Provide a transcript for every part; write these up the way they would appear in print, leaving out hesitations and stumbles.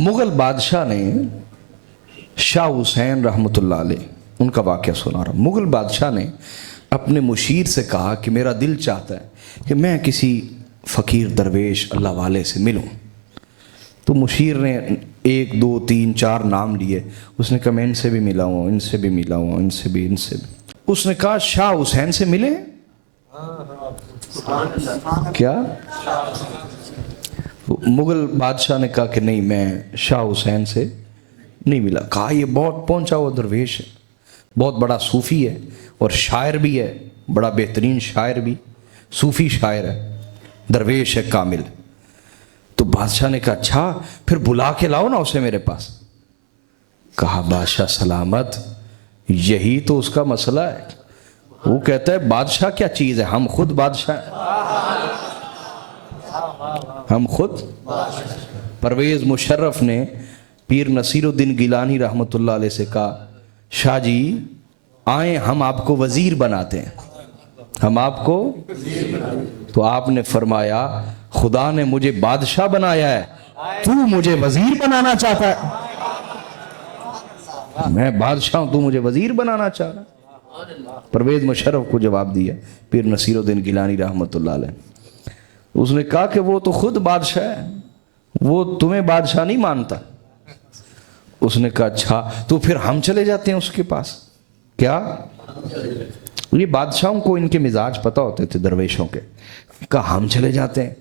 मुग़ल बादशाह ने शाह हुसैन रहमतुल्लाह अलैह उनका वाक़या सुना रहा। मुग़ल बादशाह ने अपने मुशीर से कहा कि मेरा दिल चाहता है कि मैं किसी फ़कीर दरवेश अल्लाह वाले से मिलूं। तो मुशीर ने 1 2 3 4 नाम लिए। उसने कहा मैं इनसे भी मिला हूँ, इनसे भी मिला हूँ, इनसे भी। उसने कहा शाह हुसैन से मिले क्या? मुग़ल बादशाह ने कहा कि नहीं, मैं शाह हुसैन से नहीं मिला। कहा ये बहुत पहुंचा हुआ दरवेश है, बहुत बड़ा सूफ़ी है और शायर भी है, बड़ा बेहतरीन शायर भी, सूफ़ी शायर है, दरवेश है कामिल। तो बादशाह ने कहा अच्छा फिर बुला के लाओ ना उसे मेरे पास। कहा बादशाह सलामत, यही तो उसका मसला है। वो कहता है बादशाह क्या चीज़ है, हम खुद बादशाह हैं, हम खुद। परवेज़ मुशर्रफ ने पीर नसीरुद्दीन गिलानी रहमतुल्लाह अलैह से कहा शाह जी आए हम आपको वज़ीर बनाते हैं, हम आपको। तो आपने फरमाया खुदा ने मुझे बादशाह बनाया है, तू मुझे वज़ीर बनाना चाहता है। मैं बादशाह हूं, तू मुझे वज़ीर बनाना चाह रहा। परवेज़ मुशर्रफ को जवाब दिया पीर नसीरुद्दीन गिलानी रहमतुल्लाह अलैह। उसने कहा कि वो तो खुद बादशाह है, वो तुम्हें बादशाह नहीं मानता। उसने कहा अच्छा तो फिर हम चले जाते हैं उसके पास। क्या? ये बादशाहों को इनके मिजाज पता होते थे दरवेशों के। कहा हम चले जाते हैं।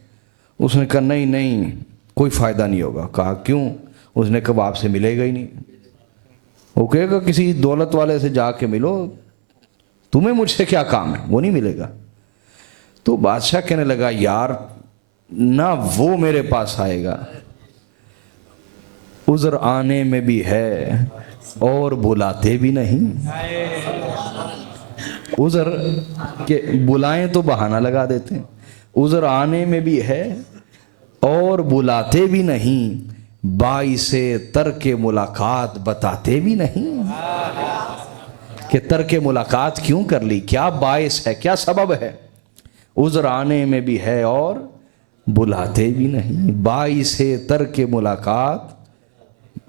उसने कहा नहीं नहीं कोई फ़ायदा नहीं होगा। कहा क्यों? उसने कहा आपसे मिलेगा ही नहीं। वो कहेगा किसी दौलत वाले से जाके मिलो, तुम्हें मुझसे क्या काम है, वो नहीं मिलेगा। तो बादशाह कहने लगा यार ना वो मेरे पास आएगा, उज़र आने में भी है और बुलाते भी नहीं। उज़र के बुलाएं तो बहाना लगा देते हैं, उज़र आने में भी है और बुलाते भी नहीं, बाइसे तर्के मुलाकात बताते भी नहीं। कि तर्के मुलाकात क्यों कर ली, क्या बाइस है, क्या सबब है? उज़र आने में भी है और बुलाते भी नहीं, बाइसे तर्के मुलाकात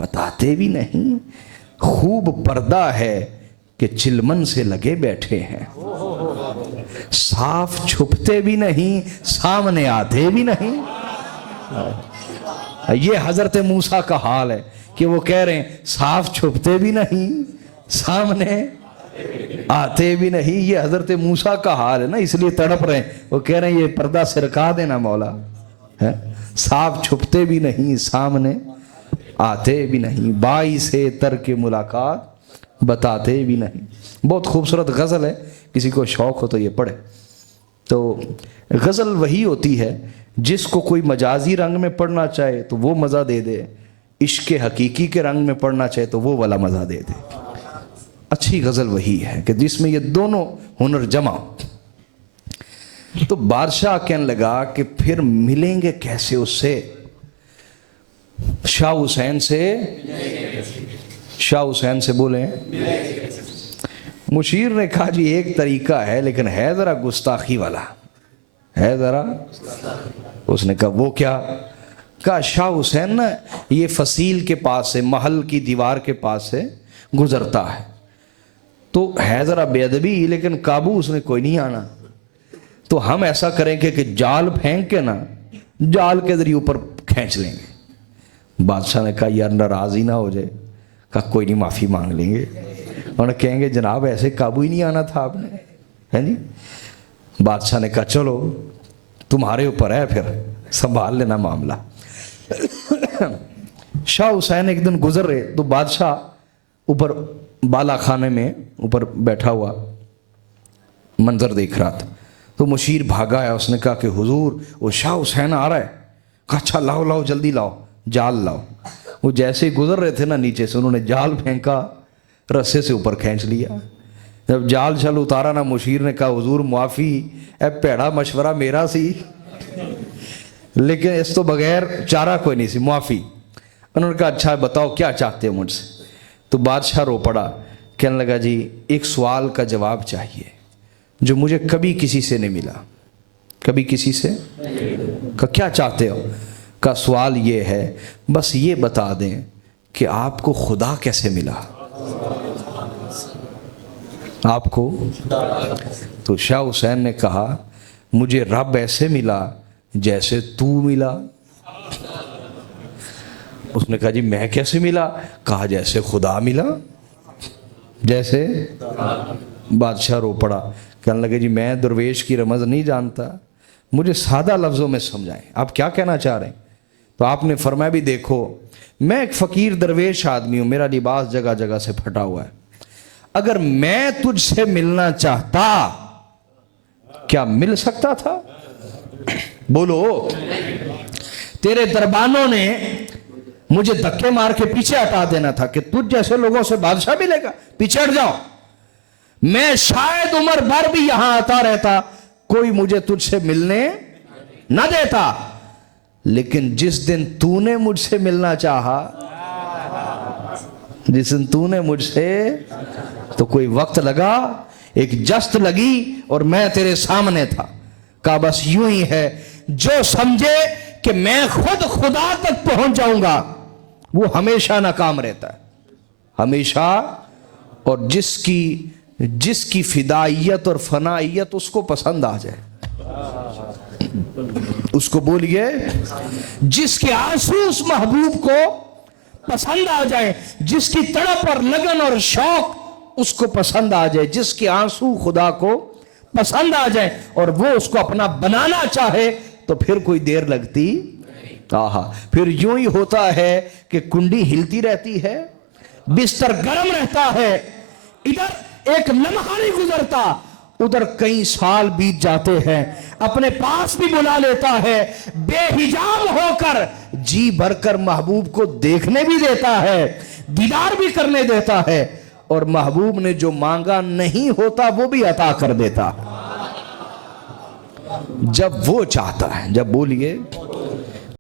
बताते भी नहीं। खूब पर्दा है कि चिलमन से लगे बैठे हैं, साफ छुपते भी नहीं, सामने आते भी नहीं। ये हजरत मूसा का हाल है कि वो कह रहे हैं साफ छुपते भी नहीं, सामने आते भी नहीं। ये हजरत मूसा का हाल है ना, इसलिए तड़प रहे हैं। वो कह रहे हैं ये पर्दा सिरका देना मौला है, साफ छुपते भी नहीं, सामने आते भी नहीं, बाइसे तर्के मुलाकात बताते भी नहीं। बहुत खूबसूरत गज़ल है, किसी को शौक़ हो तो ये पढ़े। तो गज़ल वही होती है जिसको कोई मजाजी रंग में पढ़ना चाहे तो वो मज़ा दे दे, इश्क़ हकीकी के रंग में पढ़ना चाहे तो वो वाला मज़ा दे दे। अच्छी गज़ल वही है कि जिसमें ये दोनों हुनर जमा। तो बादशाह कहने लगा कि फिर मिलेंगे कैसे उससे? शाह हुसैन से, शाह हुसैन से बोले। मुशीर ने कहा जी एक तरीका है लेकिन है ज़रा गुस्ताखी वाला, है ज़रा। उसने कहा वो क्या? कहा शाह हुसैन ना ये फसील के पास से, महल की दीवार के पास से गुजरता है, तो है ज़रा बेअदबी लेकिन काबू उसने कोई नहीं आना। तो हम ऐसा करेंगे कि जाल फेंक के ना जाल के ज़रिए ऊपर खींच लेंगे। बादशाह ने कहा यार नाराज़ ही ना हो जाए। कहा कोई नहीं माफ़ी मांग लेंगे। उन्होंने कहेंगे जनाब ऐसे काबू ही नहीं आना था आपने, है जी। बादशाह ने कहा चलो तुम्हारे ऊपर है, फिर संभाल लेना मामला। शाह हुसैन एक दिन गुजर रहे तो बादशाह ऊपर बाला खाने में ऊपर बैठा हुआ मंजर देख रहा था। तो मुशीर भागा है, उसने कहा कि हुजूर वो शाह हुसैन आ रहा है। कहा अच्छा लाओ लाओ जल्दी लाओ, जाल लाओ। वो जैसे ही गुजर रहे थे ना नीचे से, उन्होंने जाल फेंका, रस्से से ऊपर खींच लिया। जब जाल छल उतारा ना, मुशीर ने कहा हुजूर माफ़ी, भैड़ा मशवरा मेरा सी लेकिन इस तो बगैर चारा कोई नहीं सी, माफ़ी। उन्होंने कहा अच्छा बताओ क्या चाहते हो मुझसे? तो बादशाह रो पड़ा, कहने लगा जी एक सवाल का जवाब चाहिए जो मुझे कभी किसी से नहीं मिला, कभी किसी से। क्या चाहते हो? کا سوال یہ ہے بس یہ بتا دیں کہ آپ کو خدا کیسے ملا؟ آپ کو تو شاہ حسین نے کہا مجھے رب ایسے ملا جیسے تو ملا۔ اس نے کہا جی میں کیسے ملا؟ کہا جیسے خدا ملا، جیسے۔ بادشاہ رو پڑا، کہنے لگے جی میں درویش کی رمز نہیں جانتا، مجھے سادہ لفظوں میں سمجھائیں آپ کیا کہنا چاہ رہے ہیں۔ تو آپ نے فرمایا بھی دیکھو میں ایک فقیر درویش آدمی ہوں، میرا لباس جگہ جگہ سے پھٹا ہوا ہے، اگر میں تجھ سے ملنا چاہتا کیا مل سکتا تھا؟ بولو۔ تیرے دربانوں نے مجھے دھکے مار کے پیچھے ہٹا دینا تھا کہ تجھ جیسے لوگوں سے بادشاہ ملے گا، پیچھے ہٹ جاؤ۔ میں شاید عمر بھر بھی یہاں آتا رہتا، کوئی مجھے تجھ سے ملنے نہ دیتا، لیکن جس دن تو نے مجھ سے ملنا چاہا، جس دن تو نے مجھ سے، تو کوئی وقت لگا، ایک جست لگی اور میں تیرے سامنے تھا۔ کہا بس یوں ہی ہے، جو سمجھے کہ میں خود خدا تک پہنچ جاؤں گا وہ ہمیشہ ناکام رہتا ہے، ہمیشہ۔ اور جس کی فدائیت اور فنائیت اس کو پسند آ جائے، اس کو بولیے جس کے آنسو اس محبوب کو پسند آ جائے، جس کی تڑپ اور لگن اور شوق اس کو پسند آ جائے، جس کے آنسو خدا کو پسند آ جائے اور وہ اس کو اپنا بنانا چاہے، تو پھر کوئی دیر لگتی آہا، پھر یوں ہی ہوتا ہے کہ کنڈی ہلتی رہتی ہے، بستر گرم رہتا ہے، ادھر ایک لمحہ نہیں گزرتا، ادھر کئی سال بیت جاتے ہیں، اپنے پاس بھی بلا لیتا ہے، بے حجاب ہو کر جی بھر کر محبوب کو دیکھنے بھی دیتا ہے، دیدار بھی کرنے دیتا ہے، اور محبوب نے جو مانگا نہیں ہوتا وہ بھی عطا کر دیتا جب وہ چاہتا ہے۔ جب بولیے